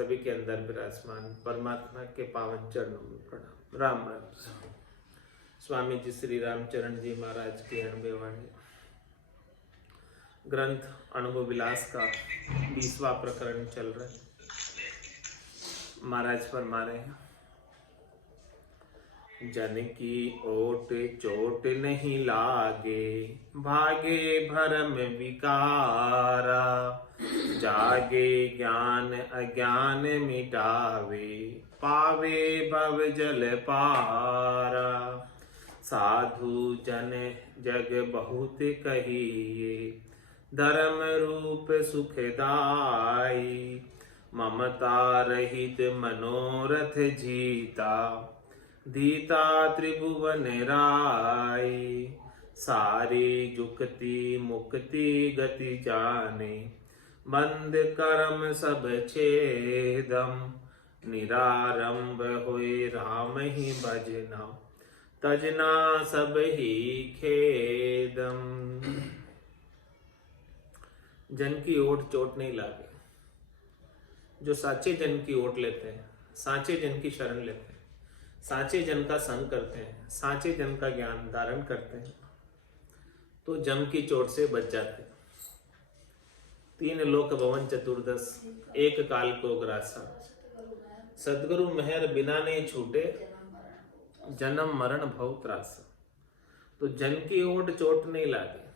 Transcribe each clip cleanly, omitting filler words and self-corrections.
सभी के अंदर विराजमान परमात्मा के पावन चरणों में प्रणाम। राम राम। स्वामी जी श्री रामचरण जी महाराज की अनुभव वाणी ग्रंथ अनुभव विलास का 20वां प्रकरण चल रहा है। महाराज फरमा रहे हैं, जन की ओट चोट नहीं लागे, भागे भरम विकारा, जागे ज्ञान अज्ञान मिटावे, पावे भव जल पारा। साधु जन जग बहुत कहिए, धर्म रूप सुखदाई, ममता रहित मनोरथ जीता, दीता त्रिभुवन राय। सारी जुक्ति मुक्ति गति जाने, बंद कर्म सब छेदम, निरारंभ होए राम ही भजना, तजना सब ही खेदम। जन की ओट चोट नहीं लागे। जो साचे जन की ओट लेते हैं, साचे जन की शरण लेते हैं, साचे जन का संग करते हैं, साचे जन का ज्ञान धारण करते हैं, तो जम की चोट से बच जाते हैं। 3 लोक भवन चतुर्दश, एक काल को ग्रासा, सदगुरु मेहर बिना नहीं छूटे, जन्म मरण भव त्रास। तो जन की ओट चोट नहीं लागे।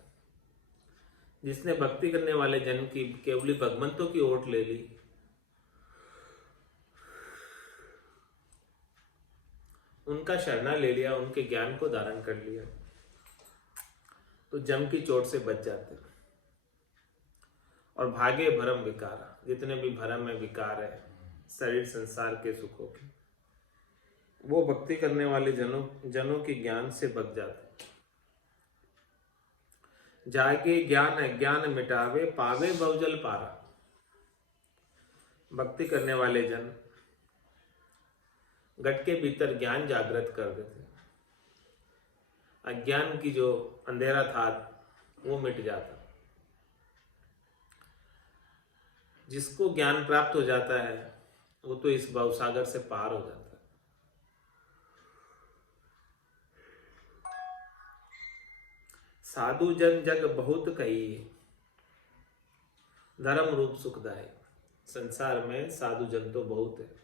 जिसने भक्ति करने वाले जन की केवली भगवंतों की ओट ले ली, उनका शरणा ले लिया, उनके ज्ञान को धारण कर लिया, तो जम की चोट से बच जाते। और भागे भरम विकारा, जितने भी भरम में विकार है शरीर संसार के सुखों के, वो भक्ति करने वाले जनों के ज्ञान से बच जाते। जागे ज्ञान अज्ञान मिटावे, पावे बहुजल पारा। भक्ति करने वाले जन घट के भीतर ज्ञान जागृत कर देते, अज्ञान की जो अंधेरा था वो मिट जाता। जिसको ज्ञान प्राप्त हो जाता है वो तो इस भवसागर से पार हो जाता है। साधु जन जग बहुत कहिए, धर्म रूप सुखदायी। संसार में साधु जन तो बहुत है।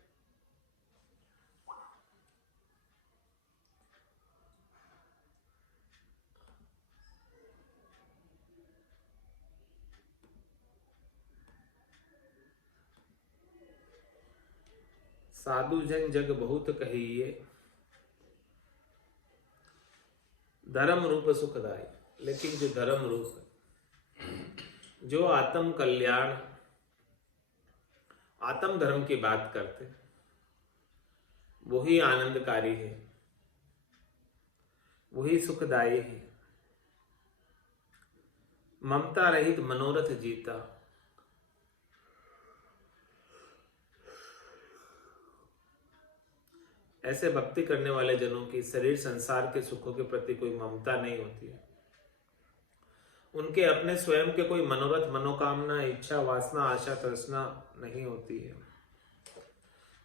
साधु जन जग बहुत कहिए, धर्म रूप सुखदायी। लेकिन जो धर्म रूप है, जो आत्म कल्याण आत्म धर्म की बात करते, वही आनंदकारी है, वही सुखदायी है। ममता रहित मनोरथ जीता, ऐसे भक्ति करने वाले जनों की शरीर संसार के सुखों के प्रति कोई ममता नहीं होती है। उनके अपने स्वयं के कोई मनोरथ मनोकामना इच्छा वासना आशा तृष्णा नहीं होती है।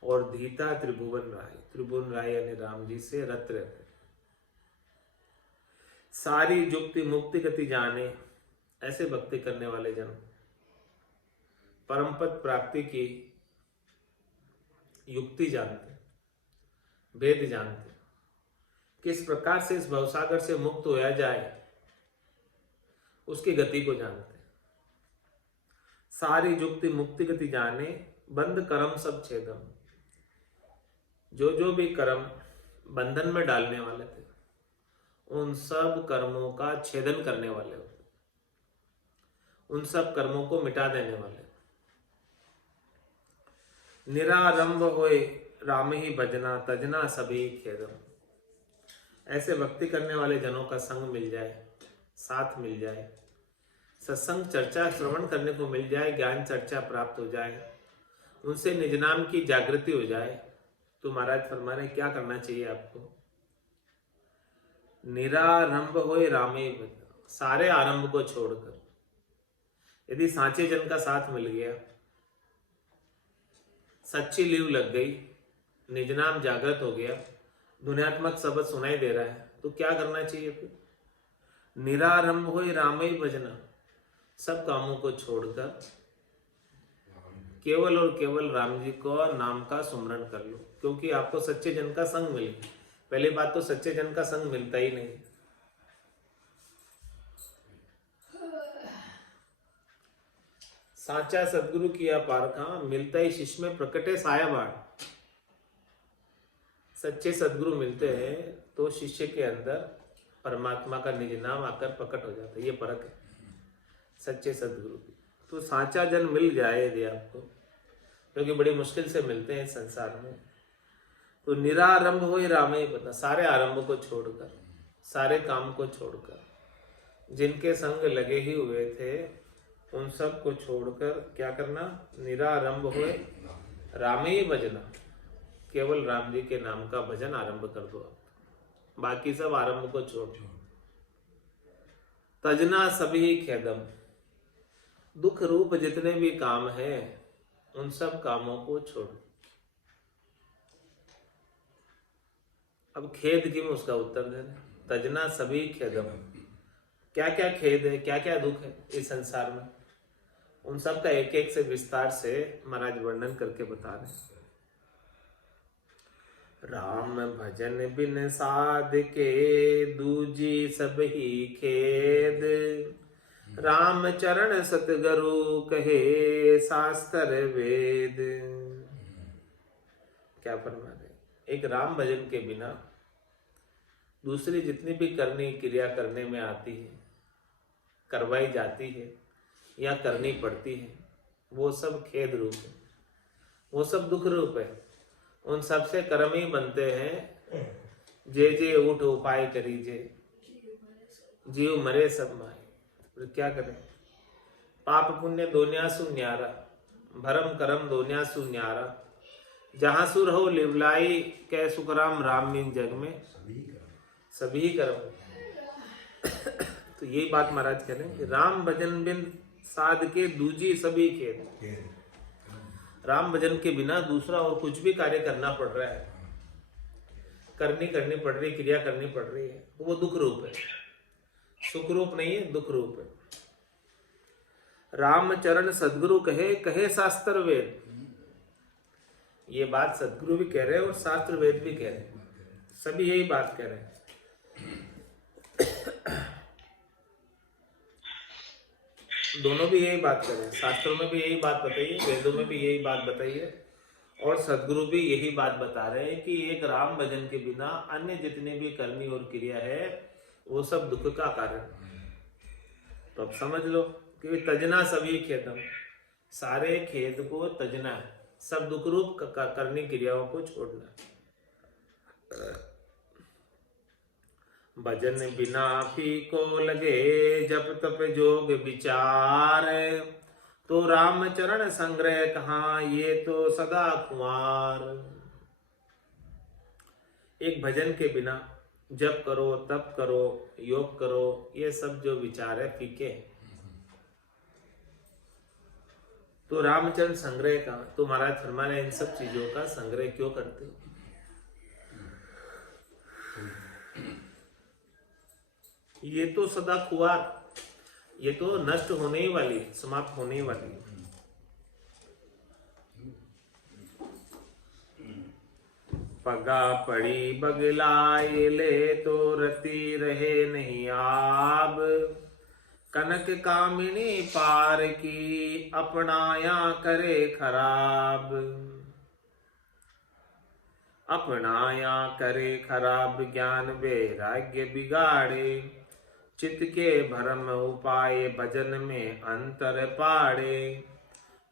और धीता त्रिभुवन राय यानी राम जी से रत रहते। सारी जुक्ति मुक्ति गति जाने, ऐसे भक्ति करने वाले जन परम पद प्राप्ति की युक्ति जानते, वेद जानते, किस प्रकार से इस भवसागर से मुक्त होया जाए, उसकी गति को जानते। सारी जुक्ति मुक्ति गति जाने, बंद कर्म सब छेदम। जो भी कर्म बंधन में डालने वाले थे, उन सब कर्मों का छेदन करने वाले होते, उन सब कर्मों को मिटा देने वाले। निरारंभ होए राम ही भजना, तजना सभी खेदम। ऐसे भक्ति करने वाले जनों का संग मिल जाए, साथ मिल जाए, सत्संग चर्चा श्रवण करने को मिल जाए, ज्ञान चर्चा प्राप्त हो जाए, उनसे निज नाम की जागृति हो जाए, तो महाराज फरमा रहे क्या करना चाहिए आपको? निरारंभ होए रामे भजना, सारे आरंभ को छोड़कर। यदि सांचे जन का साथ मिल गया, सच्ची लीव लग गई, निज नाम जागृत हो गया, ध्वन्यात्मक शब्द सुनाई दे रहा है, तो क्या करना चाहिए फिर? निरारंभ हो राम ही भजना, सब कामों को छोड़कर केवल और केवल राम जी को नाम का सुमरण कर लो, क्योंकि आपको सच्चे जन का संग मिल गया। पहली बात तो सच्चे जन का संग मिलता ही नहीं। साचा सदगुरु किया पारखा, मिलता ही शिष्य में प्रकटे साया बाण। सच्चे सदगुरु मिलते हैं तो शिष्य के अंदर परमात्मा का निज नाम आकर प्रकट हो जाता है। ये परख है सच्चे सदगुरु की। तो साचा जन मिल जाए यदि आपको, क्योंकि बड़ी मुश्किल से मिलते हैं संसार में, तो निरारंभ हो ही राम ही बता, सारे आरंभ को छोड़कर, सारे काम को छोड़कर, जिनके संग लगे ही हुए थे उन सब को छोड़कर क्या करना? निरारंभ हुए राम ही भजना, केवल राम जी के नाम का भजन आरंभ कर दो। बाकी सब आरंभ को छोड़। तजना सभी खेदम, दुख रूप जितने भी काम है उन सब कामों को छोड़। अब खेद की में उसका उत्तर देना, तजना सभी खेदम, क्या क्या खेद है, क्या क्या दुख है इस संसार में, उन सब का एक एक से विस्तार से महाराज वर्णन करके बता रहे। राम भजन बिन साध के दूजी सब ही खेद, राम चरण सतगुरु कहे शास्त्र वेद। क्या फरमा रहे? एक राम भजन के बिना दूसरी जितनी भी करनी क्रिया करने में आती है, करवाई जाती है या करनी पड़ती है, वो सब खेद रूप है, वो सब दुख रूप है। उन सब से कर्म ही बनते हैं, जे जे उठ उपाय करीजे, जीव मरे सब माए। तो क्या करें? पाप पुण्य दोन्यासु न्यारा, भरम करम दोन्यासु न्यारा, जहां सुर हो लिवलाई, कै सुखराम राम मीन जग में सभी कर्म। तो यही बात महाराज कह रहे हैं कि राम भजन बिन साध के दूजी सभी खेद। राम भजन के बिना दूसरा और कुछ भी कार्य करना पड़ रहा है, करनी पड़ रही, क्रिया करनी पड़ रही है, तो वो दुख रूप है, सुख रूप नहीं है, दुख रूप है। राम चरण सदगुरु कहे कहे शास्त्र वेद। ये बात सदगुरु भी कह रहे हैं और शास्त्र वेद भी कह रहे हैं, सभी यही बात कह रहे हैं। दोनों भी यही बात कर रहे हैं, शास्त्रों में भी यही बात बताई है, वेदों में भी यही बात बताई है, और सदगुरु भी यही बात बता रहे हैं कि एक राम भजन के बिना अन्य जितने भी करनी और क्रिया है वो सब दुख का कारण। तो अब समझ लो कि तजना सभी खेदम, सारे खेद को तजना है, सब दुख रूप करनी क्रियाओं को छोड़ना। भजन बिना फीको लगे जप तप जोग विचार, तो राम चरण संग्रह कहाँ ये तो सदा कुमार। एक भजन के बिना जप करो, तप करो, योग करो, ये सब जो विचार है फीके। तो रामचरण संग्रह का, तो महाराज फरमा रहे इन सब चीजों का संग्रह क्यों करते हो? ये तो सदा खुआर, ये तो नष्ट होने ही वाली, समाप्त होने ही वाली। पगा पड़ी बगलाए ले तो रति रहे नहीं आब, कनक कामिनी पार की अपनाया करे खराब। अपनाया करे खराब ज्ञान वैराग्य बिगाड़े, चित्त के भरम उपाय भजन में अंतर पाड़े।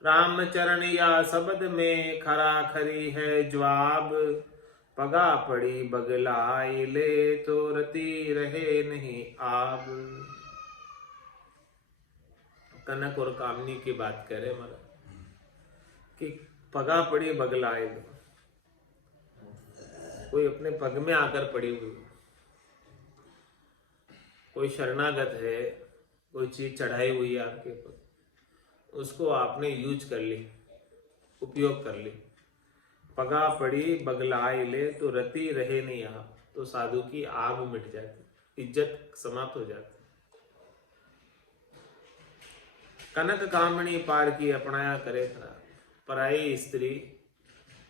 राम चरण या शब्द में खरा खरी है जवाब, पगा पड़ी बगलाई ले तो रति रहे नहीं आब। कनक और कामनी की बात कह रहे महाराज कि पगा पड़ी बगलाए ले, कोई अपने पग में आकर पड़ी हुई, कोई शरणागत है, कोई चीज चढ़ाई हुई है आपके ऊपर, उसको आपने यूज कर ली, उपयोग कर ली, पगा पड़ी बगलाए ले तो रति रहे नहीं आप, तो साधु की आब मिट जाती, इज्जत समाप्त हो जाती। कनक कामणी पार की अपनाया करे खराब, पराई स्त्री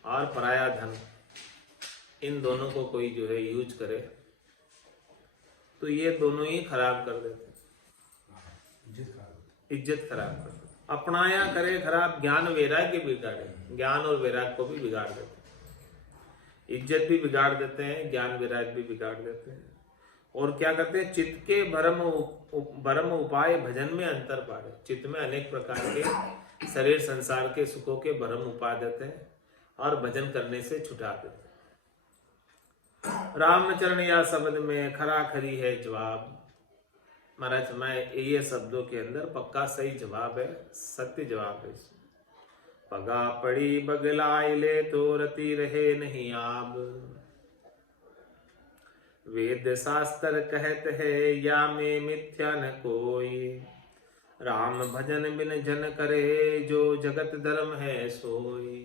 और पराया धन, इन दोनों को कोई जो है यूज करे तो ये दोनों ही खराब कर देते, इज्जत खराब कर देते। अपनाया करे खराब, ज्ञान वैराग्य बिगाड़े, ज्ञान और वैराग्य को भी बिगाड़ देते, इज्जत भी बिगाड़ देते हैं, ज्ञान वैराग्य भी बिगाड़ देते हैं। और क्या करते हैं, चित्त के भरम उपाय भजन में अंतर पाड़े, चित्त में अनेक प्रकार के शरीर संसार के सुखों के भरम उपाय देते हैं और भजन करने से छुटा देते हैं। रामचरण या शब्द में खरा खरी है जवाब, महाराज मैं ये शब्दों के अंदर पक्का सही जवाब है, सत्य जवाब है। पगा पड़ी बगलाए ले तो रति रहे नहीं आब, वेद शास्त्र कहत है या में मिथ्या न कोई, राम भजन बिन जन करे जो जगत धर्म है सोई।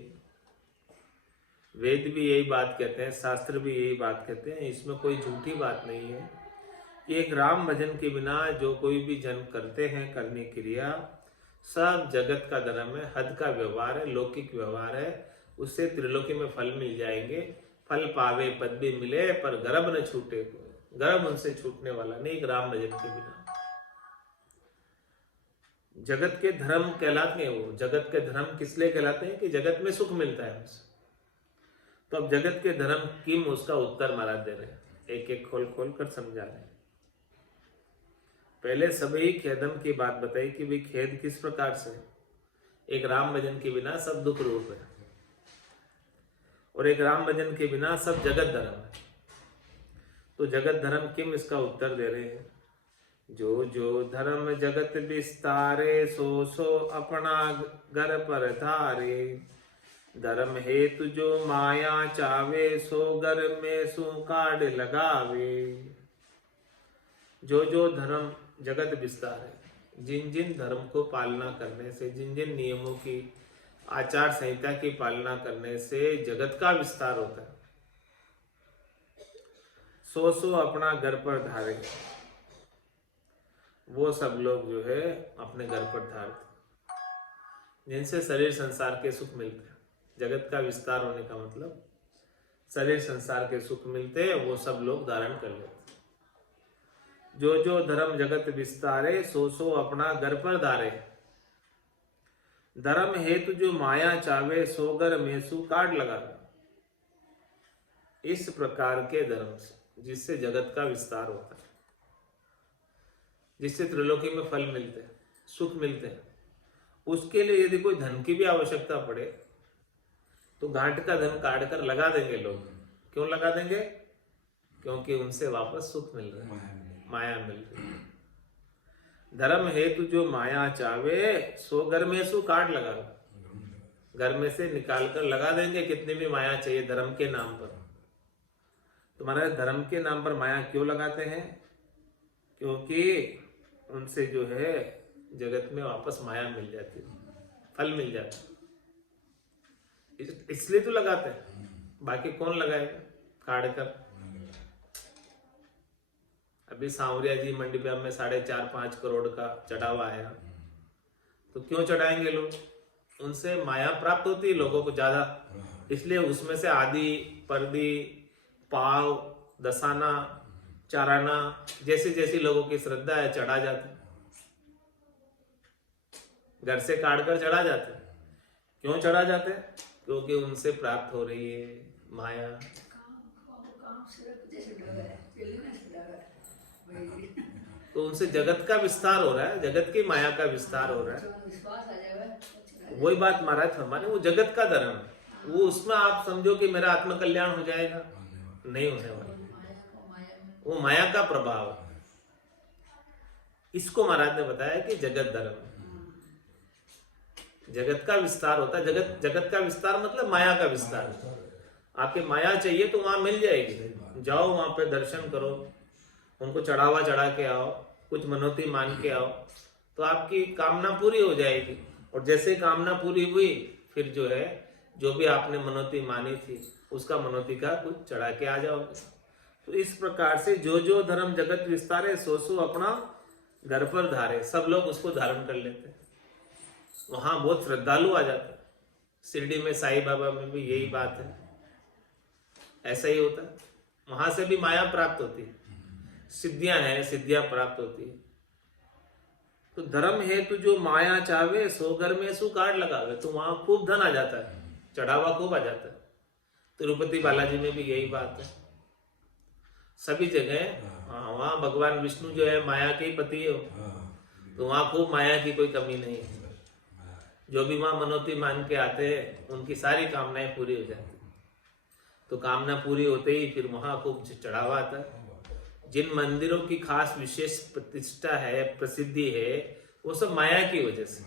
वेद भी यही बात कहते हैं, शास्त्र भी यही बात कहते हैं, इसमें कोई झूठी बात नहीं है। एक राम भजन के बिना जो कोई भी जन करते हैं करने क्रिया, सब जगत का धर्म है, हद का व्यवहार है, लौकिक व्यवहार है, उससे त्रिलोकी में फल मिल जाएंगे। फल पावे पद भी मिले पर गर्भ न छूटे, गर्भ उनसे छूटने वाला नहीं एक राम भजन के बिना। जगत के धर्म कहलाते हैं, वो जगत के धर्म किस लिए कहलाते हैं कि जगत में सुख मिलता है उनसे। तो अब जगत के धर्म किम, उसका उत्तर महाराज दे रहे हैं, एक एक खोल खोल कर समझा रहे हैं। पहले सभी खेदम की बात बताई कि भाई खेद किस प्रकार से, एक राम भजन के बिना सब दुख रूप है और एक राम भजन के बिना सब जगत धर्म है। तो जगत धर्म किम, इसका उत्तर दे रहे हैं, जो जो धर्म जगत विस्तारे सो सो अपना घर पर धारे, धर्म हेतु जो माया चावे सो घर में सु काढ़ लगावे। जो जो धर्म जगत विस्तार है, जिन जिन धर्म को पालना करने से, जिन जिन नियमों की आचार संहिता की पालना करने से जगत का विस्तार होता है, सो सो अपना घर पर धारे, वो सब लोग जो है अपने घर पर धारते, जिनसे शरीर संसार के सुख मिलते हैं। जगत का विस्तार होने का मतलब शरीर संसार के सुख मिलते हैं, वो सब लोग धारण कर लेते। जो जो धर्म जगत विस्तारे सो सो अपना घर पर धारे, धर्म हेतु जो माया चावे सो घर में सु काट लगा। इस प्रकार के धर्म से जिससे जगत का विस्तार होता है, जिससे त्रिलोकी में फल मिलते हैं, सुख मिलते हैं, उसके लिए यदि कोई धन की भी आवश्यकता पड़े तो घाट का धन काट कर लगा देंगे लोग। क्यों लगा देंगे? क्योंकि उनसे वापस सुख मिल रहा है, माया मिल रही है। धर्म हेतु जो माया चावे सो घर में सु काट लगा, घर में से निकाल कर लगा देंगे। कितनी भी माया चाहिए धर्म के नाम पर। तुम्हारे धर्म के नाम पर माया क्यों लगाते हैं? क्योंकि उनसे जो है जगत में वापस माया मिल जाती है, फल मिल जाता है, इसलिए तो लगाते हैं। बाकी कौन लगाएगा काट कर? अभी सांवरिया जी मंडी में 4.5-5 करोड़ का चढ़ावा आया, तो क्यों चढ़ाएंगे लोग? उनसे माया प्राप्त होती है लोगों को ज्यादा, इसलिए उसमें से आदि परदी पाव दसाना चाराना जैसी जैसी लोगों की श्रद्धा है चढ़ा जाते, घर से काट कर चढ़ा जाते। क्यों चढ़ा जाते? क्योंकि उनसे प्राप्त हो रही है माया। तो उनसे जगत का विस्तार हो रहा है, जगत की माया का विस्तार हो रहा है। वही बात महाराज फरमाने, वो जगत का धर्म है, वो उसमें आप समझो कि मेरा आत्म कल्याण हो जाएगा, नहीं होने वाला, वो माया का प्रभाव है। इसको महाराज ने बताया कि जगत धर्म, जगत का विस्तार होता है। जगत का विस्तार मतलब माया का विस्तार। आपके माया चाहिए तो वहां मिल जाएगी, जाओ वहां पे दर्शन करो, उनको चढ़ावा चढ़ा के आओ, कुछ मनोती मान के आओ, तो आपकी कामना पूरी हो जाएगी। और जैसे कामना पूरी हुई फिर जो है जो भी आपने मनोती मानी थी उसका मनोती का कुछ चढ़ा के आ जाओगे। तो इस प्रकार से जो जो धर्म जगत विस्तारे सो सो अपना घर पर धारे, सब लोग उसको धारण कर लेते हैं। वहां बहुत श्रद्धालु आ जाते हैं। शिरडी में साईं बाबा में भी यही बात है, ऐसा ही होता है। वहां से भी माया प्राप्त होती है, सिद्धियां हैं, सिद्धियां प्राप्त होती है। तो धर्म हेतु जो माया चावे सो घर में सु काट लगावे, तो वहां खूब धन आ जाता है, चढ़ावा खूब आ जाता है। तिरुपति बालाजी में भी यही बात है, सभी जगह। वहां भगवान विष्णु जो है माया के पति है, तो वहां खूब माया की कोई कमी नहीं है। जो भी वहां मनोती मान के आते हैं उनकी सारी कामनाएं पूरी हो जाती है। तो कामना पूरी होते ही फिर वहां खूब चढ़ावा आता है। जिन मंदिरों की खास विशेष प्रतिष्ठा है, प्रसिद्धि है, वो सब माया की वजह से,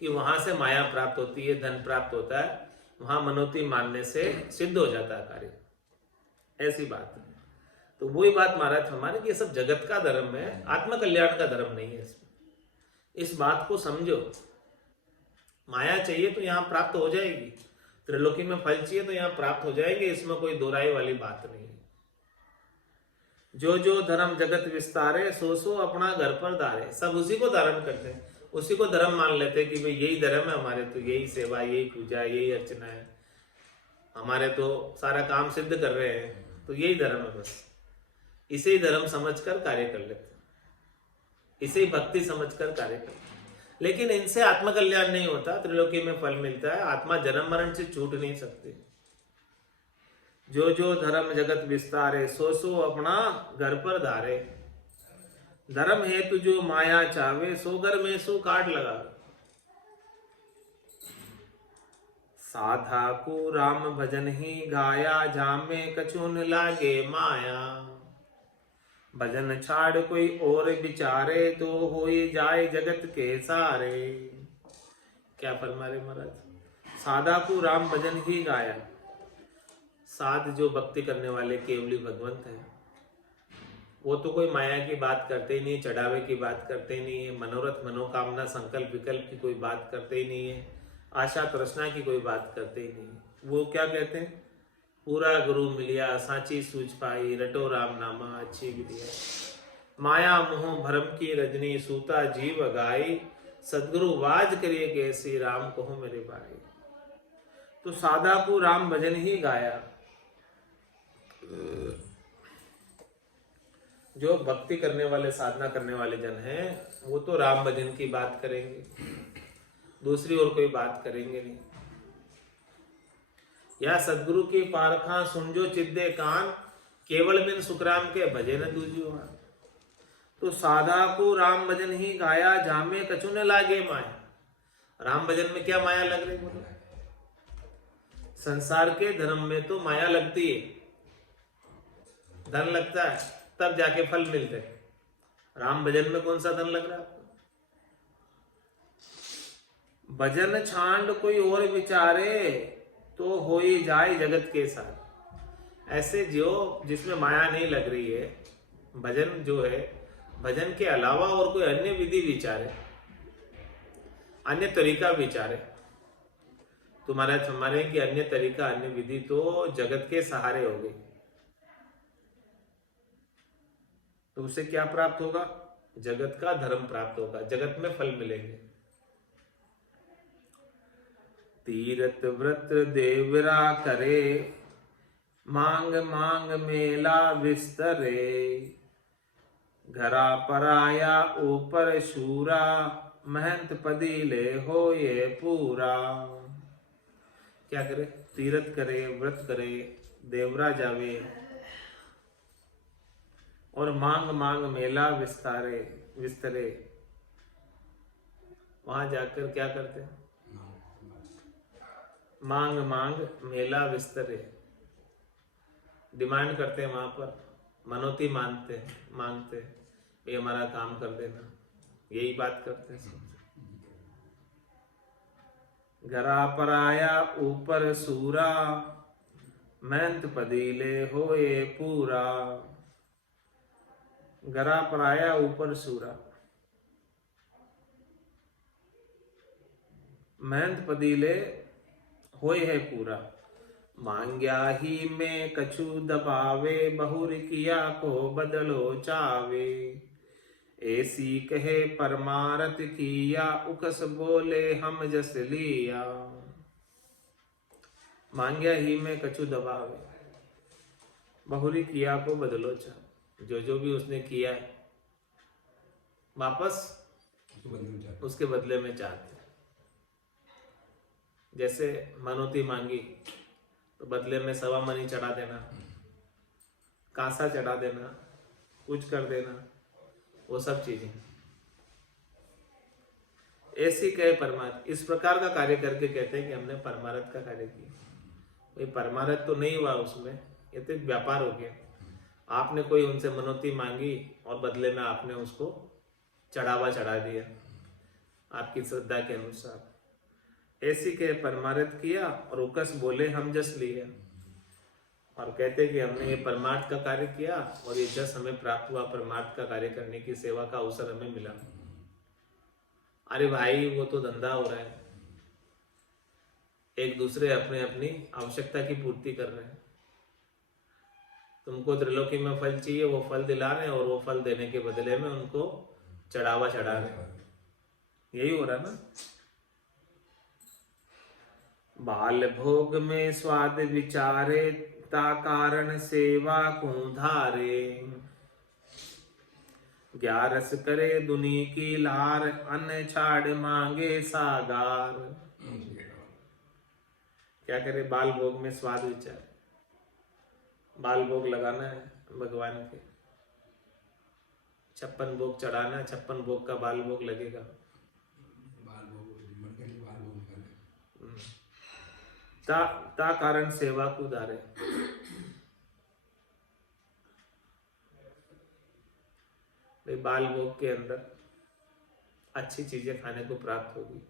कि वहां से माया प्राप्त होती है, धन प्राप्त होता है। वहां मनोती मानने से सिद्ध हो जाता है कार्य, ऐसी बात है। तो वही बात महाराज हमारे कि ये सब जगत का धर्म है, आत्म कल्याण का धर्म नहीं है। इसमें इस बात को समझो। माया चाहिए तो यहाँ प्राप्त हो जाएगी, त्रिलोकी में फल चाहिए तो यहाँ प्राप्त हो जाएंगे, इसमें कोई दोहराई वाली बात नहीं है। जो जो धर्म जगत विस्तारे सो सो अपना घर पर धारे, सब उसी को धारण करते हैं, उसी को धर्म मान लेते हैं कि भाई यही धर्म है हमारे, तो यही सेवा, यही पूजा, यही अर्चना है हमारे, तो सारा काम सिद्ध कर रहे हैं, तो यही धर्म है। बस इसे ही धर्म समझकर कार्य कर लेते हैं, इसे ही भक्ति समझकर कार्य करते हैं। लेकिन इनसे आत्मकल्याण नहीं होता, त्रिलोकी में फल मिलता है, आत्मा जन्म मरण से छूट नहीं सकती। जो जो धर्म जगत विस्तारे सो सो अपना घर पर धारे, धर्म हेतु जो माया चावे सो घर में सो काट लगा। साधा को राम भजन ही गाया, जामे कछु न लागे माया। भजन छाड़ कोई और विचारे, तो हो जाए जगत के सारे। क्या फरमा रहे महाराज? साधा को राम भजन ही गाया। साध जो भक्ति करने वाले केवली भगवंत है, वो तो कोई माया की बात करते ही नहीं, चढ़ावे की बात करते ही नहीं है, मनोरथ मनोकामना संकल्प विकल्प की कोई बात करते ही नहीं है, आशा तृष्णा की कोई बात करते ही नहीं है। वो क्या कहते हैं? पूरा गुरु मिलिया सांची सूझ पाई, रटो राम नामा अच्छी विधिया। माया मोह भरम की रजनी, सूता जीव गाई, सदगुरु वाज करिए कैसी, राम कहो मेरे भाई। तो साधा को राम भजन ही गाया। जो भक्ति करने वाले, साधना करने वाले जन हैं, वो तो राम भजन की बात करेंगे, दूसरी और कोई बात करेंगे नहीं। या सदगुरु की पारखा सुनजो चिद्दे कान, केवल बिन सुखराम के भजे न दूजियो। तो साधा को राम भजन ही गाया, जामे कछु न लागे माया। राम भजन में क्या माया लग रही? बोलो, संसार के धर्म में तो माया लगती है, धन लगता है, तब जाके फल मिलते हैं। राम भजन में कौन सा धन लग रहा है आपको? भजन छांड कोई और विचारे, तो हो ही जाए जगत के साथ। ऐसे जो जिसमें माया नहीं लग रही है, भजन जो है, भजन के अलावा और कोई अन्य विधि विचारे, अन्य तरीका विचारे, तो महाराज हमारे कि अन्य तरीका, अन्य विधि तो जगत के सहारे हो गई। तो उससे क्या प्राप्त होगा? जगत का धर्म प्राप्त होगा, जगत में फल मिलेंगे। तीरथ व्रत देवरा करे, मांग मांग मेला विस्तरे। घरा पराया ऊपर शूरा, महंत पदीले हो ये पूरा। क्या करे? तीरथ करे, व्रत करे, देवरा जावे, और मांग मांग मेला विस्तरे। वहां जाकर क्या करते हैं? मांग मांग मेला विस्तरे, डिमांड करते हैं, वहां पर मनोती मांगते हैं, ये हमारा काम कर देना, यही बात करते हैं। घरा पराया ऊपर सूरा, महंत पदीले होए पूरा। घरा पराया ऊपर सूरा, महंत पदीले होय है पूरा। मांग्या ही में कछु दबावे, बहुर किया को बदलो चावे। ऐसी कहे परमारथ किया, उकस बोले हम जस लिया। मांग्या ही में कछु दबावे, बहुरी किया को बदलो चावे। जो जो भी उसने किया है वापस उसके बदले में चाहते। जैसे मनोती मांगी तो बदले में सवा मनी चढ़ा देना, कांसा चढ़ा देना, कुछ कर देना, वो सब चीजें। ऐसी कहे परमार्थ, इस प्रकार का कार्य करके कहते हैं कि हमने परमार्थ का कार्य किया। भाई परमार्थ तो नहीं हुआ उसमें, ये तो एक व्यापार हो गया। आपने कोई उनसे मनोती मांगी और बदले में आपने उसको चढ़ावा चढ़ा दिया आपकी श्रद्धा के अनुसार। ऐसी के परमार्थ किया और उकस बोले हम जस लिया। और कहते कि हमने ये परमार्थ का कार्य किया और ये जस हमें प्राप्त हुआ, परमार्थ का कार्य करने की सेवा का अवसर हमें मिला। अरे भाई वो तो धंधा हो रहा है, एक दूसरे अपने अपनी आवश्यकता की पूर्ति कर रहे हैं। तुमको त्रिलोकी में फल चाहिए, वो फल दिला रहे हैं और वो फल देने के बदले में उनको चढ़ावा चढ़ा रहे हैं। यही हो रहा ना। बाल भोग में स्वाद विचारे, ता कारण सेवा को धारे। ग्यारस करे दुनी की लार, अन्न छाड़ मांगे सागार। क्या करे? बाल भोग में स्वाद विचार, बाल भोग लगाना है भगवान के, 56 भोग चढ़ाना है, 56 भोग का बाल भोग लगेगा। ता कारण सेवा को धारे। बाल भोग के अंदर अच्छी चीजें खाने को प्राप्त होगी।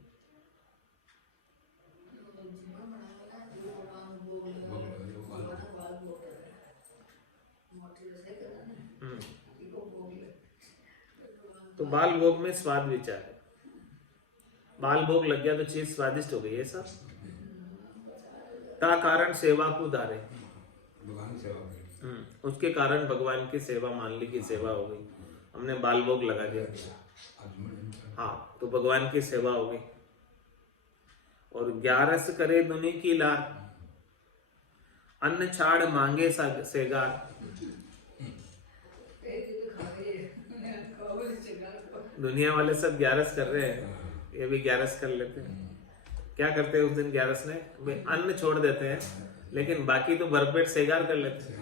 तो बाल भोग में स्वाद विचार है। बाल भोग लग गया तो चीज स्वादिष्ट हो गई है सब। ता कारण सेवा को धारे, उसके कारण भगवान की सेवा, मान ली की सेवा हो गई। हमने बाल भोग लगा दिया, हाँ, तो भगवान की सेवा हो गई। और 11 करे दुनी की लार, अन्न छाड़ मांगे सेगार। दुनिया वाले सब 11 कर रहे हैं, ये भी 11 कर लेते हैं। क्या करते हैं उस दिन 11 ने? वे अन्न छोड़ देते हैं, लेकिन बाकी तो भरपेट सेगार कर लेते हैं।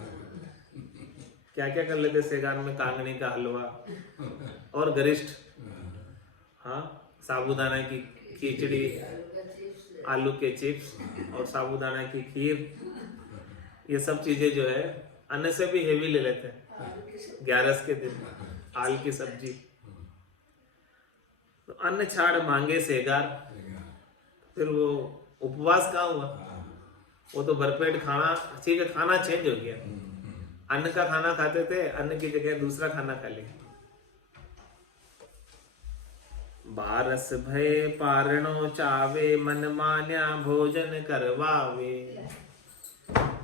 क्या क्या कर लेते सेगार में? कांगनी का हलवा और गरिष्ठ, हाँ, साबूदाना की खिचड़ी, आलू के चिप्स और साबूदाना की खीर, ये सब चीजें जो है अन्न से भी हेवी ले लेते हैं 11 के दिन। आलू की सब्जी, तो अन्न छाड़ मांगे सेगार। फिर वो उपवास कहाँ हुआ? वो तो भरपेट खाना, ठीक है, खाना चेंज हो गया। अन्न का खाना खाते थे, अन्न की जगह दूसरा खाना खा लिया। बारस भय पारणो चावे, मन मान्या भोजन करवावे।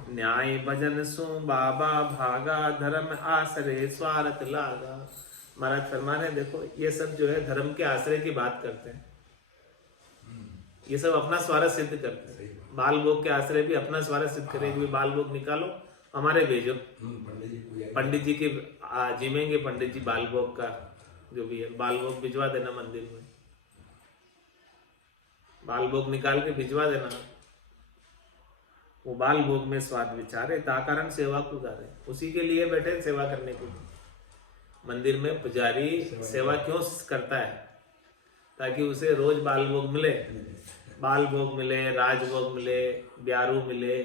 न्याय भजन सु बाबा भागा, धर्म आश्रय स्वार्थ लागा। महाराज फरमा रहे, देखो ये सब जो है धर्म के आश्रय की बात करते हैं, ये सब अपना स्वार्थ सिद्ध करते हैं। बाल भोग के आश्रय भी अपना स्वार्थ सिद्ध करेंगे। बाल भोग निकालो, हमारे भेजो, पंडित जी के जिमेंगे, पंडित जी बाल भोग का जो भी है बाल भोग भिजवा देना मंदिर में, बाल भोग निकाल के भिजवा देना। वो बाल भोग में स्वाद विचारे, ता कारण सेवा को धारे। उसी के लिए बैठे सेवा करने के लिए। मंदिर में पुजारी सेवा क्यों करता है? ताकि उसे रोज बाल भोग मिले, बाल भोग मिले, राजभोग मिले, ब्यारू मिले,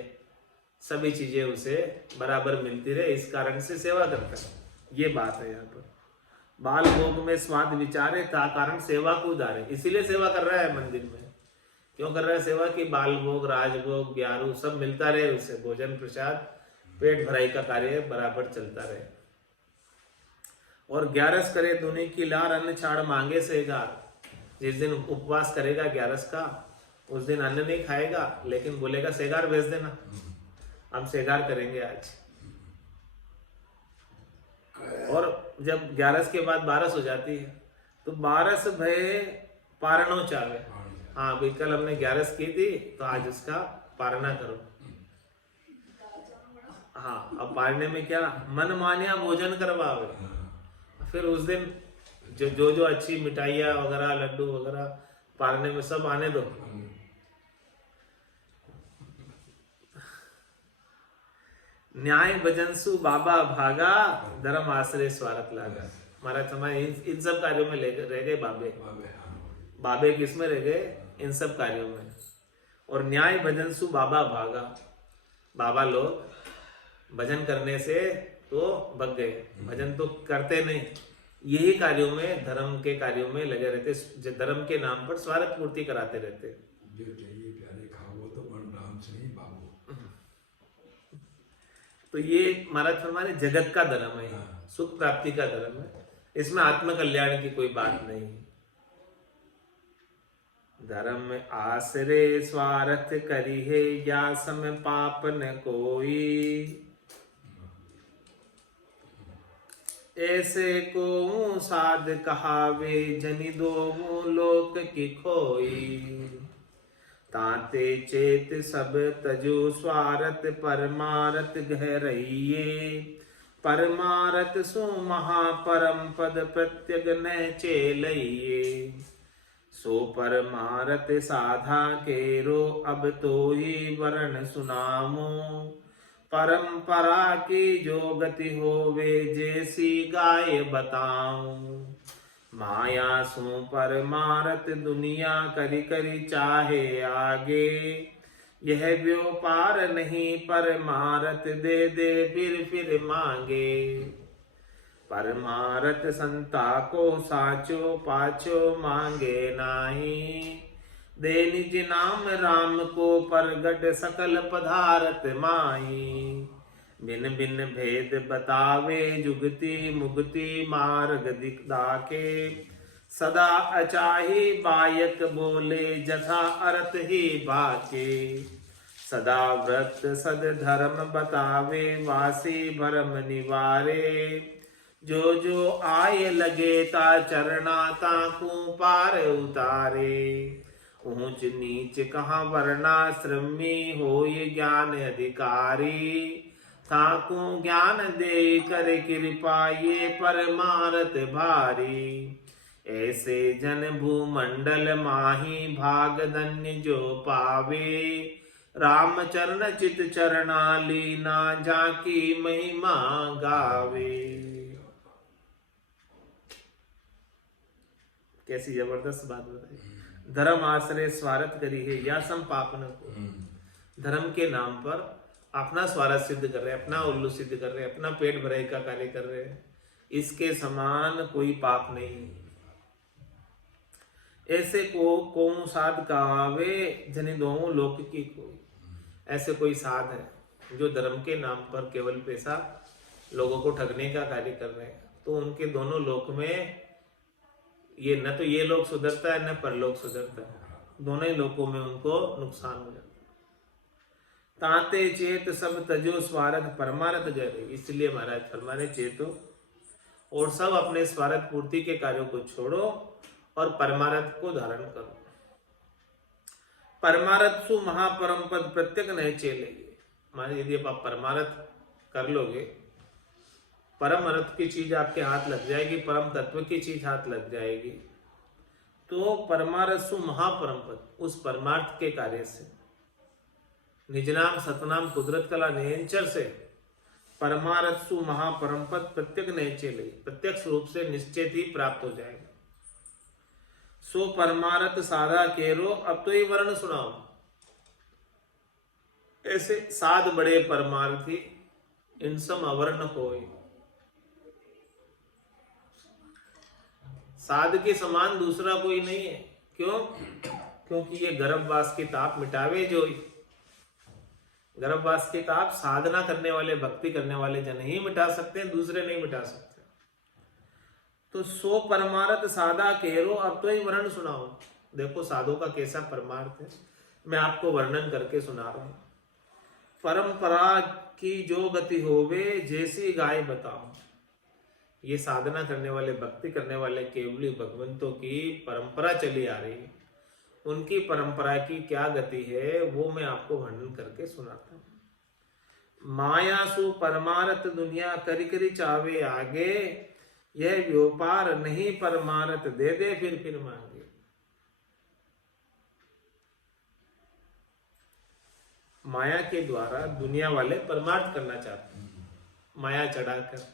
सभी चीजें उसे बराबर मिलती रहे, इस कारण से सेवा करता है। ये बात है यहाँ पर। बाल भोग में स्वाद विचारे, ता कारण सेवा को धारे। इसीलिए सेवा कर रहा है मंदिर में। क्यों कर रहा है सेवा? कि बाल भोग, राजभोग, ब्यारू सब मिलता रहे उसे, भोजन प्रसाद, पेट भराई का कार्य बराबर चलता रहे। और 11 करे दुनी की लार, अन्न छाड़ मांगे सेगार। जिस दिन उपवास करेगा 11 का, उस दिन अन्न नहीं खाएगा, लेकिन बोलेगा सेगार भेज देना, हम सेगार करेंगे आज। और जब 11 के बाद 12 हो जाती है तो 12 भय पारणो चावे, हाँ भाई कल हमने 11 की थी तो आज उसका पारणा करो। हाँ, अब पारने में क्या, मन मानिया भोजन करवावे। फिर उस दिन जो अच्छी मिठाइयाँ वगैरह लड्डू वगैरह पारने में सब आने दो। न्याय भजनसु बाबा भागा, धर्म आश्रय स्वार्थ लागा। महाराज हमारे इन सब कार्यों में रह गए बाबे। बाबे किस में रह गए, इन सब कार्यों में। और न्याय भजनसु बाबा भागा, बाबा लोग भजन करने से तो भग गए, भजन तो करते नहीं, यही कार्यों में, धर्म के कार्यों में लगे रहते, धर्म के नाम पर स्वार्थ पूर्ति कराते रहते। जो चाहिए प्यारे खाओ तो मन राम से ही बाबू। तो ये महाराज फरमाने जगत का धर्म है, सुख प्राप्ति का धर्म है, इसमें आत्म कल्याण की कोई बात नहीं। धर्म आश्रय स्वार्थ करी है, या सम पाप न कोई। ऐसे को साध कहावे, जनि दो लोक की खोई। ताते चेत सब तजो स्वार्थ, परमारथ गहरइये। परमारथ सो महापरम पद, प्रत्यग न चेलइये। सो परमारथ साधा केरो, अब तो ही वर्ण सुनामो। परंपरा की जो गति होवे, जैसी गाय बताऊं। माया सो परमारथ दुनिया, करी करी चाहे आगे। यह व्यापार नहीं परमारथ, दे दे फिर मांगे। परमारथ संता को साचो, पाछो मांगे नाही। दे निज नाम राम को, परगट सकल पदार्थ माही। बिन बिन भेद बतावे, जुगति मुक्ति मार्ग दिखदाके। सदा अचाही बायक बोले, जथा अर्थ ही बाके। सदा व्रत सद धर्म बतावे, वासी भरम निवारे। जो आय लगे ता चरना, ताकू पार उतारे। ऊंच नीच कहाँ वर्णाश्रमी, हो ये ज्ञान अधिकारी। ताकू ज्ञान दे कर कृपा, ये परमारथ भारी। ऐसे जन भूमंडल माही, भाग धन्य जो पावे। राम चरण चित चरणा लीना, जाकी महिमा गावे। कैसी जबरदस्त बात बताई। धर्म आश्रय स्वार्थ करी है, या सम पाप न को। धर्म के नाम पर अपना स्वार्थ सिद्ध कर रहे हैं, अपना उल्लू सिद्ध कर रहे हैं, अपना पेट भराई का कार्य कर रहे हैं, इसके समान कोई पाप नहीं। ऐसे को साध कहावे, जनि दोहु लोक की कोई। ऐसे कोई साध है जो धर्म के नाम पर केवल पैसा लोगों को ठगने का कार्य कर रहे हैं, तो उनके दोनों लोक में ये न तो ये लोग सुधरता है, न परलोक सुधरता है, दोनों ही लोकों में उनको नुकसान हो जाता है। ताते चेत सब तजो स्वार्थ, परमारथ गहरे। इसलिए महाराज फरमाने, चेतो और सब अपने स्वार्थ पूर्ति के कार्यों को छोड़ो और परमारथ को धारण करो। परमारथ सु महापरम पद, प्रत्यक नहीं चेलेंगे। मान यदि आप परमारथ कर लोगे, परम अर्थ की चीज आपके हाथ लग जाएगी, परम तत्व की चीज हाथ लग जाएगी, तो परमारसु महापरम पद, उस परमार्थ के कार्य से, निज नाम सतनाम कुदरत कला नियंचर से परमारसु महापरम पद प्रत्यक निश्चय ले, प्रत्यक्ष रूप से निश्चित ही प्राप्त हो जाएगा। सो परमारथ साधा केरो, अब तो ये वर्ण सुनाओ। ऐसे साध बड़े परमार्थी, इन सम अवर्ण होए। साध के समान दूसरा कोई नहीं है। क्यों? क्योंकि ये गर्भवास के ताप मिटावे जो। गर्भवास के ताप साधना करने वाले, भक्ति करने वाले जन ही मिटा सकते हैं, दूसरे नहीं मिटा सकते। तो सो परमार्थ साधा केरो, अब तो ही वर्ण सुनाओ। देखो साधु का कैसा परमार्थ है। मैं आपको वर्णन करके सुना रहा हूं। परंपरा की जो गति होवे जैसी गाय बताओ। ये साधना करने वाले, भक्ति करने वाले केवली भगवंतों की परंपरा चली आ रही है, उनकी परंपरा की क्या गति है वो मैं आपको वर्णन करके सुनाता हूं। मायासु परमारथ दुनिया करी करी चावे आगे, यह व्यापार नहीं परमारथ दे दे फिर मांगे। माया के द्वारा दुनिया वाले परमार्थ करना चाहते हैं, माया चढ़ाकर।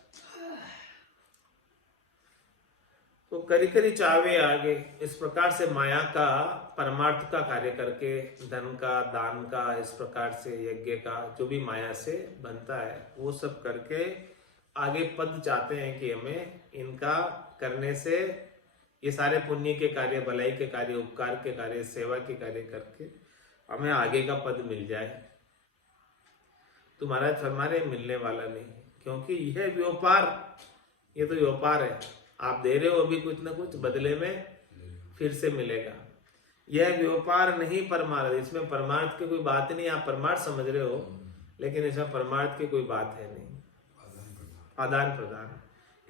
तो करी करी चावे आगे, इस प्रकार से माया का परमार्थ का कार्य करके, धन का, दान का, इस प्रकार से यज्ञ का जो भी माया से बनता है वो सब करके आगे पद चाहते हैं कि हमें इनका करने से ये सारे पुण्य के कार्य, भलाई के कार्य, उपकार के कार्य, सेवा के कार्य करके हमें आगे का पद मिल जाए। तो महाराज हमारे मिलने वाला नहीं, क्योंकि यह व्यापार, ये तो व्यापार है, आप दे रहे हो अभी कुछ ना कुछ, बदले में फिर से मिलेगा। यह व्यापार नहीं परमार्थ, इसमें परमार्थ की कोई बात नहीं। आप परमार्थ समझ रहे हो लेकिन इसमें परमार्थ की कोई बात है नहीं, आदान प्रदान।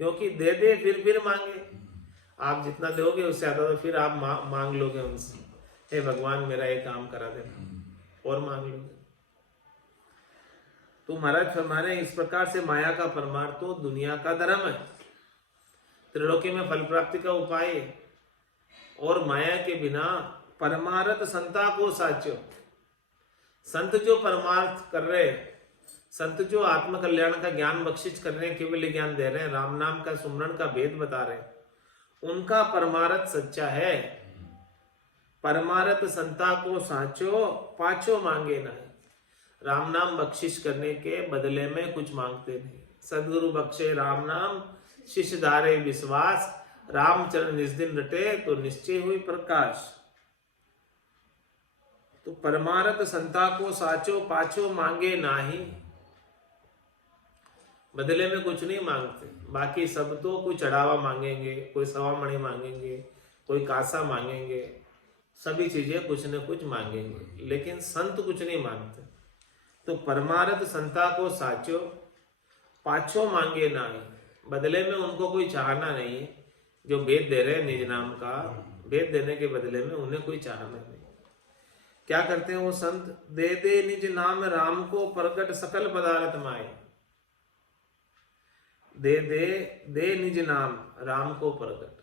क्योंकि दे दे फिर मांगे, आप जितना दोगे उससे ज्यादा तो फिर आप मांग लोगे उनसे, हे भगवान मेरा ये काम करा देना, और मांग लोगे। तो महाराज फरमाने इस प्रकार से माया का परमार्थ तो दुनिया का धर्म है, त्रिलोकी में फल प्राप्ति का उपाय है, और माया के बिना परमार्थ संता को साचो। संत जो परमार्थ कर रहे, संत जो आत्म कल्याण का ज्ञान बख्शिश कर रहे हैं, केवल ज्ञान दे रहे हैं, राम नाम का सुमरण का भेद बता रहे हैं, उनका परमार्थ सच्चा है। परमार्थ संता को साचो, पाछो मांगे नहीं। राम नाम बख्शिश करने के बदले में कुछ मांगते नहीं। सदगुरु बख्शे राम नाम, शिष्य धारे विश्वास, रामचरण निज दिन रटे तो निश्चय हुई प्रकाश। तो परमार्थ संता को साचो, पाछो मांगे नाही, बदले में कुछ नहीं मांगते। बाकी सब तो कोई चढ़ावा मांगेंगे, कोई सवा मणि मांगेंगे, कोई कासा मांगेंगे, सभी चीजें कुछ न कुछ मांगेंगे, लेकिन संत कुछ नहीं मांगते। तो परमार्थ संता को साचो, पाछो मांगे नाही, बदले में उनको कोई चाहना नहीं है। जो भेद दे रहे हैं निज नाम का, भेद देने के बदले में उन्हें कोई चाहना नहीं। क्या करते हैं वो संत? दे दे निज नाम राम को प्रकट सकल पदार्थ माए। दे दे दे निज नाम राम को प्रकट,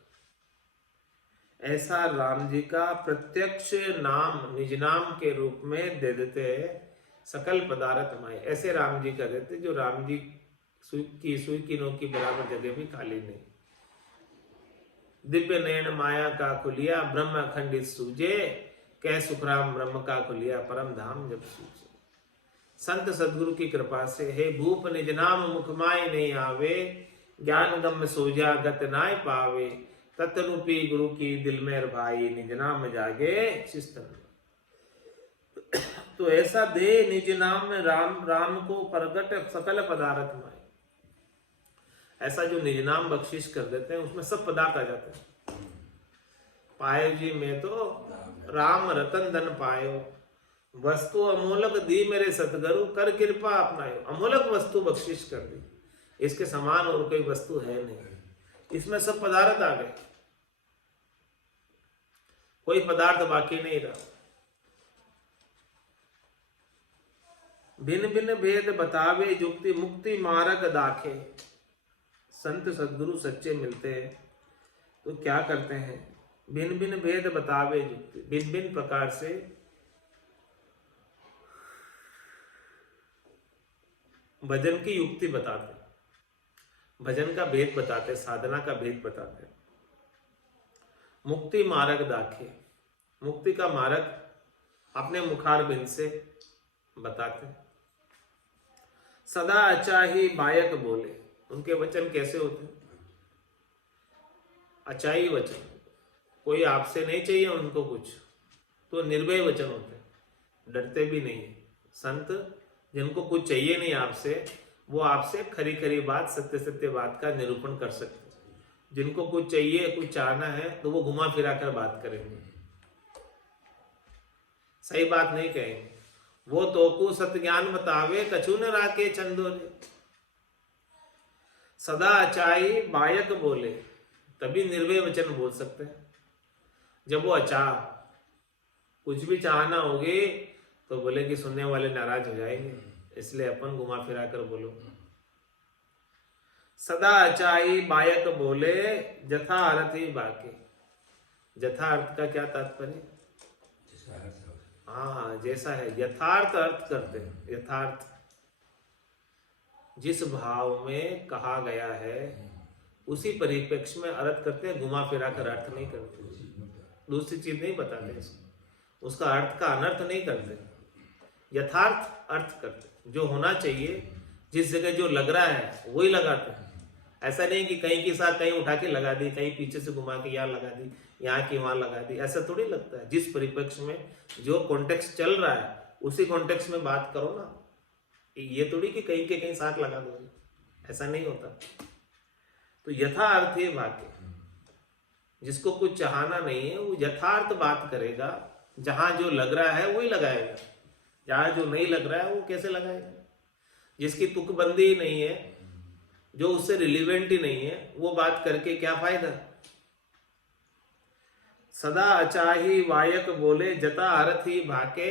ऐसा राम जी का प्रत्यक्ष नाम निज नाम के रूप में दे देते हैं सकल पदार्थ माए। ऐसे राम जी का देते जो राम जी सुई की नोक की बराबर जगह भी खाली नहीं। दिव्य नयन माया का खुलिया, ब्रह्म अखंडित सूझे, कै सुखराम ब्रह्म का खुलिया, परम धाम जब सूझे। संत सदगुरु की कृपा से हे भूप निज नाम मुखमाय नहीं आवे, ज्ञान गम सोजा गत नाय पावे, तत्रूपी गुरु की दिल में भाई, निज नाम जागे शिस्तन। तो ऐसा दे निज नाम राम, राम को प्रगट सकल पदार्थ माए। ऐसा जो निज नाम बख्शिश कर देते हैं उसमें सब पदार्थ आ जाते हैं। पायो जी मैं तो राम रतन धन पायो, वस्तु अमोलक दी मेरे सतगुरु, कर कृपा अपनायो। अमोलक वस्तु बख्शिश कर दी, इसके समान और कोई वस्तु है नहीं। इसमें सब पदार्थ आ गए, कोई पदार्थ बाकी नहीं रहा। भिन्न भिन्न भेद बतावे जुक्ति, मुक्ति मार्ग दाखे। संत सदगुरु सच्चे मिलते हैं तो क्या करते हैं? भिन्न भिन्न भेद बतावे जुक्ति, भिन्न भिन्न प्रकार से भजन की युक्ति बताते, भजन का भेद बताते, साधना का भेद बताते। मुक्ति मार्ग दाखे, मुक्ति का मार्ग अपने मुखार बिंद से बताते। सदा अचाही बायक बोले, उनके वचन कैसे होते? अचाई वचन, कोई आपसे नहीं चाहिए उनको कुछ, तो निर्भय वचन होते, डरते भी नहीं। संत जिनको कुछ चाहिए नहीं आपसे, वो आपसे खरी खरी बात, सत्य सत्य बात का निरूपण कर सकते। जिनको कुछ चाहिए, कुछ चाहना है, तो वो घुमा फिरा कर बात करेंगे। सही बात नहीं कहेंगे। वो तोकू सत ज्ञान बतावे कछु न राके चंदोले। सदा अचाई बायक बोले, तभी निर्भय वचन बोल सकते हैं। जब वो अचाह कुछ भी चाहना होगे तो बोले कि सुनने वाले नाराज हो जाएंगे, इसलिए अपन घुमा फिरा कर बोलो। सदा अचाई बायक बोले जथा अर्थ ही बाके। जथा अर्थ का क्या तात्पर्य? हाँ, जैसा है, यथार्थ अर्थ करते हैं। यथार्थ जिस भाव में कहा गया है उसी परिप्रेक्ष्य में अर्थ करते हैं, घुमा फिरा कर अर्थ नहीं करते, दूसरी चीज नहीं बताते इसको, उसका अर्थ का अनर्थ नहीं करते, यथार्थ अर्थ करते। जो होना चाहिए, जिस जगह जो लग रहा है वही लगाते हैं। ऐसा नहीं कि कहीं के साथ कहीं उठा के लगा दी, कहीं पीछे से घुमा के यहाँ लगा दी, यहाँ की वहां लगा दी, ऐसा थोड़ी लगता है। जिस परिप्रेक्ष्य में जो कॉन्टेक्स्ट चल रहा है उसी कॉन्टेक्स्ट में बात करो ना। ये थोड़ी कि कहीं के कहीं साथ लगा दो, ऐसा नहीं होता। तो यथा अर्थ है वाक्य। जिसको कुछ चाहना नहीं है वो यथार्थ बात करेगा, जहां जो लग रहा है वही लगाएगा, जहां जो नहीं लग रहा है वो कैसे लगाएगा। जिसकी तुकबंदी ही नहीं है, जो उससे रिलेवेंट ही नहीं है, वो बात करके क्या फायदा। सदा अचाही वायक बोले जता अर्थ ही भाके।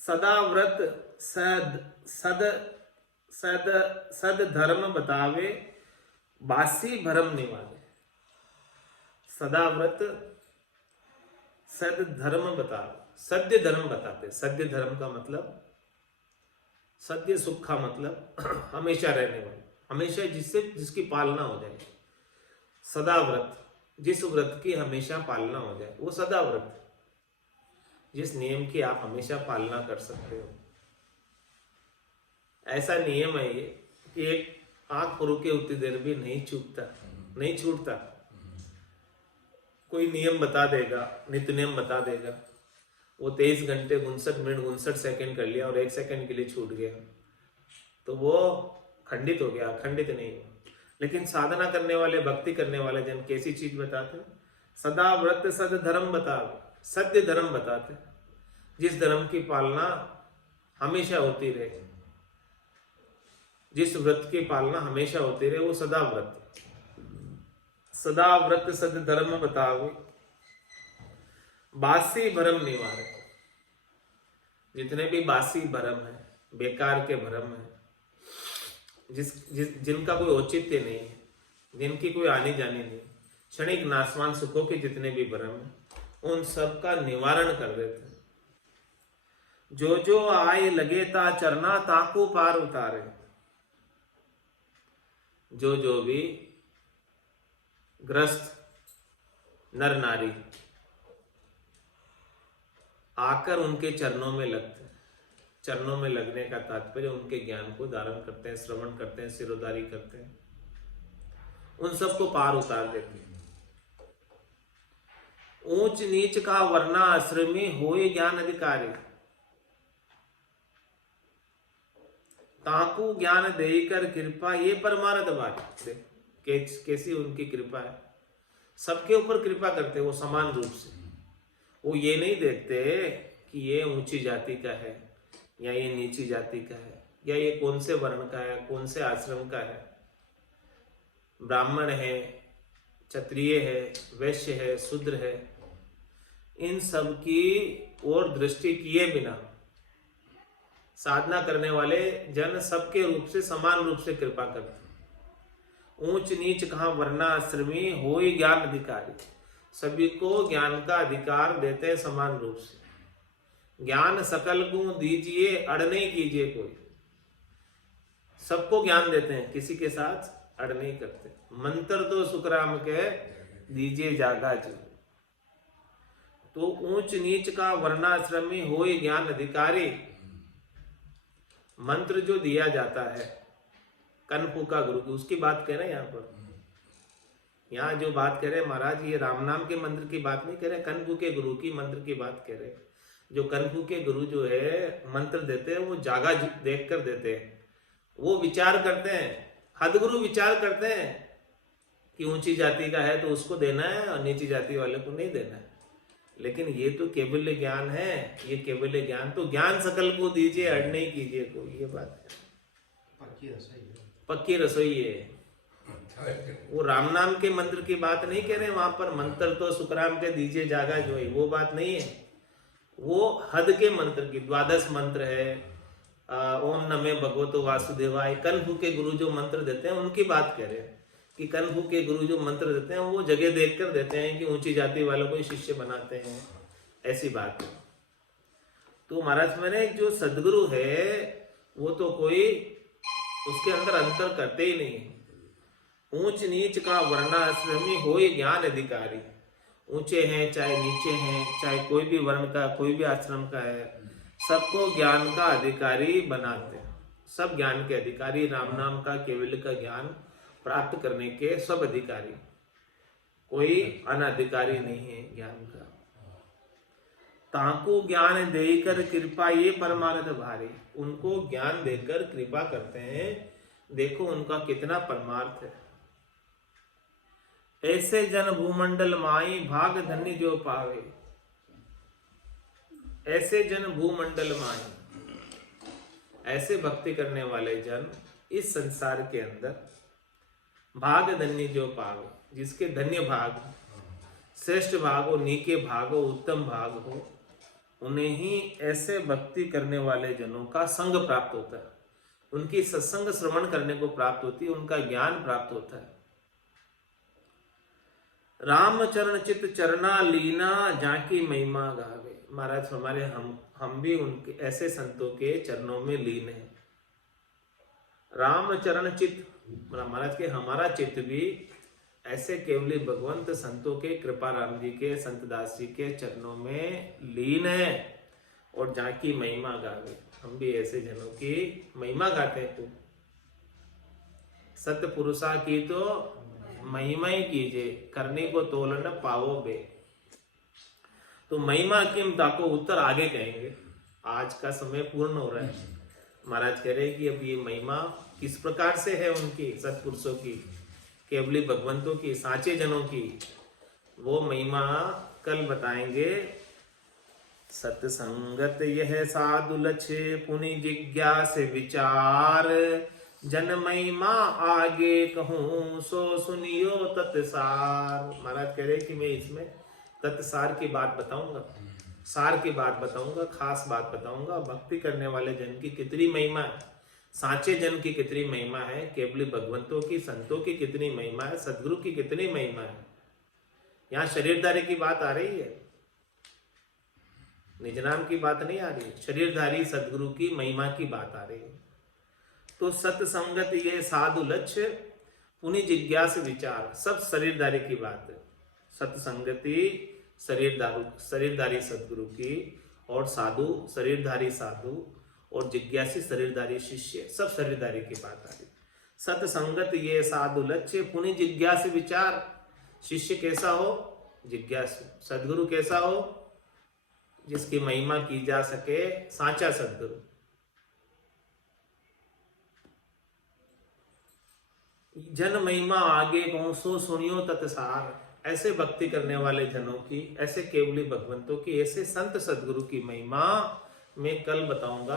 सदा व्रत सद धर्म बतावे बासी भरम निवारे। सदा व्रत सद धर्म बतावे, सद्य धर्म बताते। सद्य धर्म का मतलब, सद्य सुख का मतलब हमेशा रहने वाले, हमेशा जिसकी पालना हो जाए। सदा व्रत, जिस व्रत की हमेशा पालना हो जाए वो सदा व्रत। जिस नियम की आप हमेशा पालना कर सकते हो। ऐसा नियम है ये कि एक आंख रुके उतनी देर भी नहीं छूटता। कोई नियम बता देगा, नित्य नियम बता देगा, वो 23 घंटे 59 मिनट 59 सेकंड कर लिया और 1 सेकंड के लिए छूट गया तो वो खंडित हो गया, खंडित नहीं हुआ। लेकिन साधना करने वाले, भक्ति करने वाले जन कैसी चीज बताते? सदा व्रत सद धर्म बताते, सत्य धर्म बताते। जिस धर्म की पालना हमेशा होती रहे, जिस व्रत की पालना हमेशा होती रहे वो सदा व्रत। सदा व्रत सद धर्म बतावे बासी भरम निवारे। जितने भी बासी भरम है, बेकार के भरम है, जिनका कोई औचित्य नहीं है, जिनकी कोई आनी जानी नहीं, क्षणिक नासवान सुखों के जितने भी भरम है, उन सब का निवारण कर देते हैं। जो जो आए लगे ता चरना ताको पार उतारे। जो जो भी ग्रस्त नर नारी आकर उनके चरणों में लगते हैं। चरणों में लगने का तात्पर्य उनके ज्ञान को धारण करते हैं, श्रवण करते हैं, सिरोधारी करते हैं, उन सबको पार उतार देते हैं। ऊंच नीच का वर्णा आश्रमी होए ज्ञान अधिकारी। ताकू ज्ञान देकर कृपा ये परमार्थ बात। कैसी उनकी कृपा है, सबके ऊपर कृपा करते वो समान रूप से। वो ये नहीं देखते कि ये ऊंची जाति का है या ये नीची जाति का है या ये कौन से वर्ण का है, कौन से आश्रम का है, ब्राह्मण है, क्षत्रिय है, वैश्य है, शूद्र है। इन सब की ओर दृष्टि किए बिना साधना करने वाले जन सबके रूप से समान रूप से कृपा करते। ऊंच नीच कहाँ वर्णाश्रमी होई ज्ञान अधिकारी। सभी को ज्ञान का अधिकार देते हैं समान रूप से। ज्ञान सकल को दीजिए अड़ नहीं कीजिए कोई। सबको ज्ञान देते हैं, किसी के साथ अड़ नहीं करते। मंत्र तो सुखराम के दीजिए जागा जी। तो ऊंच नीच का वर्णाश्रमी होए ज्ञान अधिकारी। मंत्र जो दिया जाता है कनफू का गुरु की, उसकी बात कह रहे हैं यहाँ पर। यहाँ जो बात कह रहे हैं महाराज, ये राम नाम के मंत्र की बात नहीं कह रहे, कनफू के गुरु की मंत्र की बात कह रहे हैं। जो कनफू के गुरु जो है मंत्र देते हैं वो जागा देख कर देते हैं। वो विचार करते हैं, हदगुरु विचार करते हैं कि ऊंची जाति का है तो उसको देना है और नीची जाति वाले को नहीं देना है। लेकिन ये तो केवल ज्ञान है, ये केवल ज्ञान तो ज्ञान सकल को दीजिए, अड़ नहीं कीजिए कोई, ये बात है। पक्की रसोई है। अच्छा है। वो राम नाम के मंत्र की बात नहीं कह रहे वहां पर, मंत्र तो सुखराम के दीजिए जागा जो है, वो बात नहीं है। वो हद के मंत्र की 12 मंत्र है, ओम नमे भगवतो वासुदेवाय, कनफू के गुरु जो मंत्र देते हैं उनकी बात कह रहे हैं कि कनफू के गुरु जो मंत्र देते हैं वो जगह देखकर देते हैं कि ऊंची जाति वालों को शिष्य बनाते हैं, ऐसी बात है। तो महाराज मैंने जो सदगुरु है वो तो कोई उसके अंदर अंतर करते ही नहीं। ऊंच नीच का वर्णाश्रमी हो ये ज्ञान अधिकारी, ऊंचे हैं चाहे नीचे हैं, चाहे कोई भी वर्ण का कोई भी आश्रम का है, सबको ज्ञान का अधिकारी बनाते हैं। सब ज्ञान के अधिकारी, राम नाम का केवल का ज्ञान प्राप्त करने के सब अधिकारी, कोई अनधिकारी नहीं है ज्ञान का। ताको ज्ञान देकर कृपा ये परमार्थ भारी, उनको ज्ञान देकर कृपा करते हैं, देखो उनका कितना परमार्थ है। ऐसे जन भूमंडल माई भाग धन्य जो पावे, ऐसे जन भूमंडल माई, ऐसे भक्ति करने वाले जन इस संसार के अंदर भाग धन्य जो पावे, जिसके धन्य भाग, श्रेष्ठ भाग हो, नीके भाग हो, उत्तम भाग हो, उन्हें ही ऐसे भक्ति करने वाले जनों का संग प्राप्त होता है, उनकी सत्संग श्रवण करने को प्राप्त होती है, उनका ज्ञान प्राप्त होता है। राम चरण चित चरना लीना जाकी महिमा गावे, महाराज हमारे हम भी उनके ऐसे संतों के चरणों में लीन है। राम चरण चित, महाराज के हमारा चित्त भी ऐसे केवली भगवंत संतों के, कृपा राम जी के, संत दास जी के चरणों में लीन है। और जाकी महिमा गावे, हम भी ऐसे जनों की महिमा गाते हैं। सत्य पुरुषा की तो महिमा ही कीजिए, करने को तोलन पावो बे। तो महिमा कीमता को उत्तर आगे कहेंगे, आज का समय पूर्ण हो रहा है। महाराज कह रहे हैं कि अब ये महिमा किस प्रकार से है उनकी, सत्पुरुषों की, केवली भगवंतों की, साचे जनों की, वो महिमा कल बताएंगे। सत्संगत यह साधु लक्ष्य पुनि जिज्ञास विचार, जन महिमा आगे कहूं सो सुनियो तत्सार। महाराज कह रहे कि मैं इसमें तत्सार की बात बताऊंगा, सार की बात बताऊंगा, खास बात बताऊंगा। भक्ति करने वाले जन की कितनी महिमा है, साचे जन की कितनी महिमा है, केवली भगवंतों की, संतों की कितनी महिमा है, सदगुरु की कितनी महिमा है। यहाँ शरीरधारी की बात आ रही है, निज नाम की बात नहीं आ रही, शरीरधारी सदगुरु की महिमा की बात आ रही है। तो सत्संगत ये साधु लक्ष्य पुनि जिज्ञास विचार, सब शरीरधारी की बात है। सत्संगति शरीरधारी सदगुरु की, और साधु शरीरधारी साधु, और जिज्ञासी शरीरधारी शिष्य, सब शरीरधारी की बात आ रही। सत्संगत ये साधु लक्ष्य पुनि जिज्ञास विचार, शिष्य कैसा हो, जिज्ञासु। सदगुरु कैसा हो, जिसकी महिमा की जा सके, साचा सदगुरु। जन महिमा आगे कहूं सो सुनियो तत्सार, ऐसे भक्ति करने वाले जनों की, ऐसे केवली भगवंतों की, ऐसे संत सदगुरु की महिमा मैं कल बताऊंगा।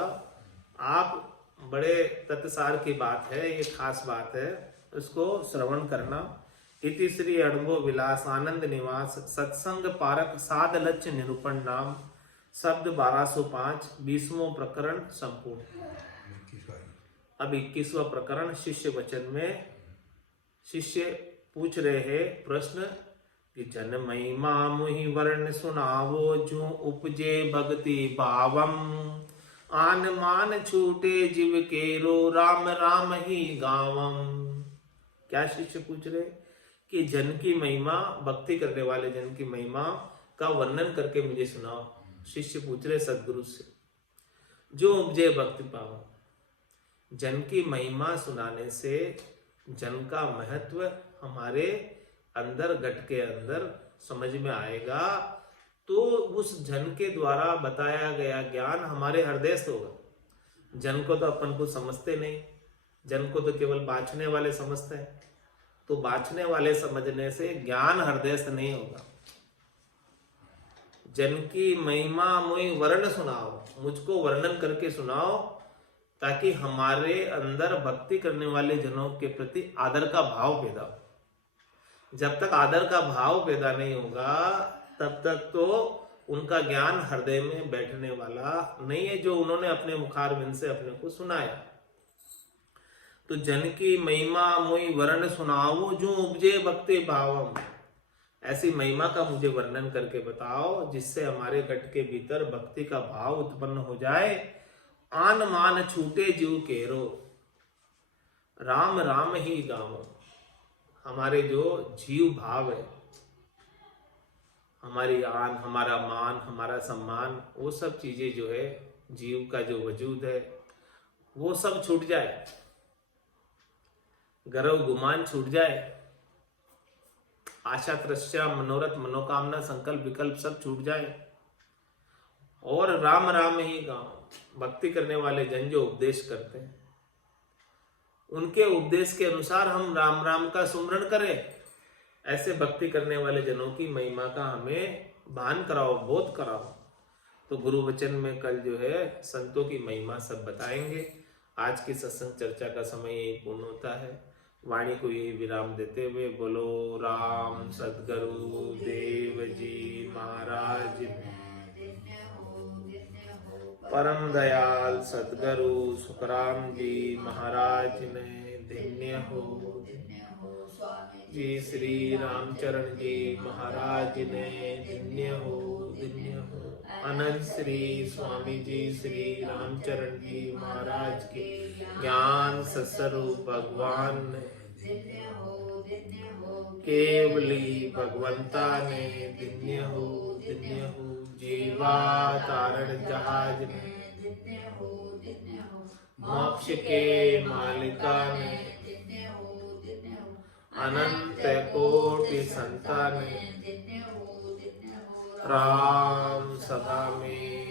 आप बड़े तत्सार की बात है, ये खास बात है, उसको श्रवण करना। इति श्री अड़ंबो विलास आनंद निवास सत्संग पारक साध लक्ष्य निरूपण नाम शब्द 1205 20वां प्रकरण संपूर्ण। अब 21वां प्रकरण शिष्य वचन में शिष्य पूछ रहे हैं प्रश्न कि जन महिमा मुहि वर्ण सुनावो, जो उपजे भक्ति भावम, आन मान छूटे जीव केरो, राम राम ही गावम। क्या शिष्य पूछ रहे कि जन की महिमा, भक्ति करने वाले जन की महिमा का वर्णन करके मुझे सुनाओ। शिष्य पूछ रहे सदगुरु से, जो उपजे भक्ति पावो, जन की महिमा सुनाने से जन का महत्व हमारे अंदर, घट के अंदर समझ में आएगा, तो उस जन के द्वारा बताया गया ज्ञान हमारे हृदयस्थ होगा। जन को तो अपन को समझते नहीं, जन को तो केवल बांचने वाले समझते हैं, तो बांचने वाले समझने से ज्ञान हृदयस्थ नहीं होगा। जन की महिमा मुई वर्ण सुनाओ, मुझको वर्णन करके सुनाओ, ताकि हमारे अंदर भक्ति करने वाले जनों के प्रति आदर का भाव पैदा हो। जब तक आदर का भाव पैदा नहीं होगा तब तक तो उनका ज्ञान हृदय में बैठने वाला नहीं है, जो उन्होंने अपने मुखारविंद से अपने को सुनाया। तो जन की महिमा मुई वर्ण सुनाओ, जो उपजे भक्ति भावम, ऐसी महिमा का मुझे वर्णन करके बताओ जिससे हमारे कट के भीतर भक्ति का भाव उत्पन्न हो जाए। आन मान छूटे जीव केरो, राम राम ही गावो। हमारे जो जीव भाव है, हमारी आन, हमारा मान, हमारा सम्मान, वो सब चीजें जो है, जीव का जो वजूद है वो सब छूट जाए, गर्व गुमान छूट जाए, आशा तृष्णा मनोरथ मनोकामना संकल्प विकल्प सब छूट जाए, और राम राम ही गाओ। भक्ति करने वाले जन जो उपदेश करते हैं, उनके उपदेश के अनुसार हम राम राम का सुमरण करें। ऐसे भक्ति करने वाले जनों की महिमा का हमें भान कराओ, बोध कराओ। तो गुरु वचन में कल जो है संतों की महिमा सब बताएंगे। आज की सत्संग चर्चा का समय यही पूर्ण होता है। वाणी को यही विराम देते हुए बोलो राम सद्गुरु देव जी महाराज, परम दयाल सद्गुरु सुखराम जी महाराज ने धन्य हो जी, श्री रामचरण जी महाराज ने धन्य हो, धन्य हो। अनंत श्री स्वामी जी श्री रामचरण जी महाराज के ज्ञान सत्स्वरूप भगवान ने, केवली भगवंता ने धन्य हो, धन्य हो। जीवा तारण जहाज ने, मोक्ष के मालिका ने, अनंत कोटि संतान, राम सभा में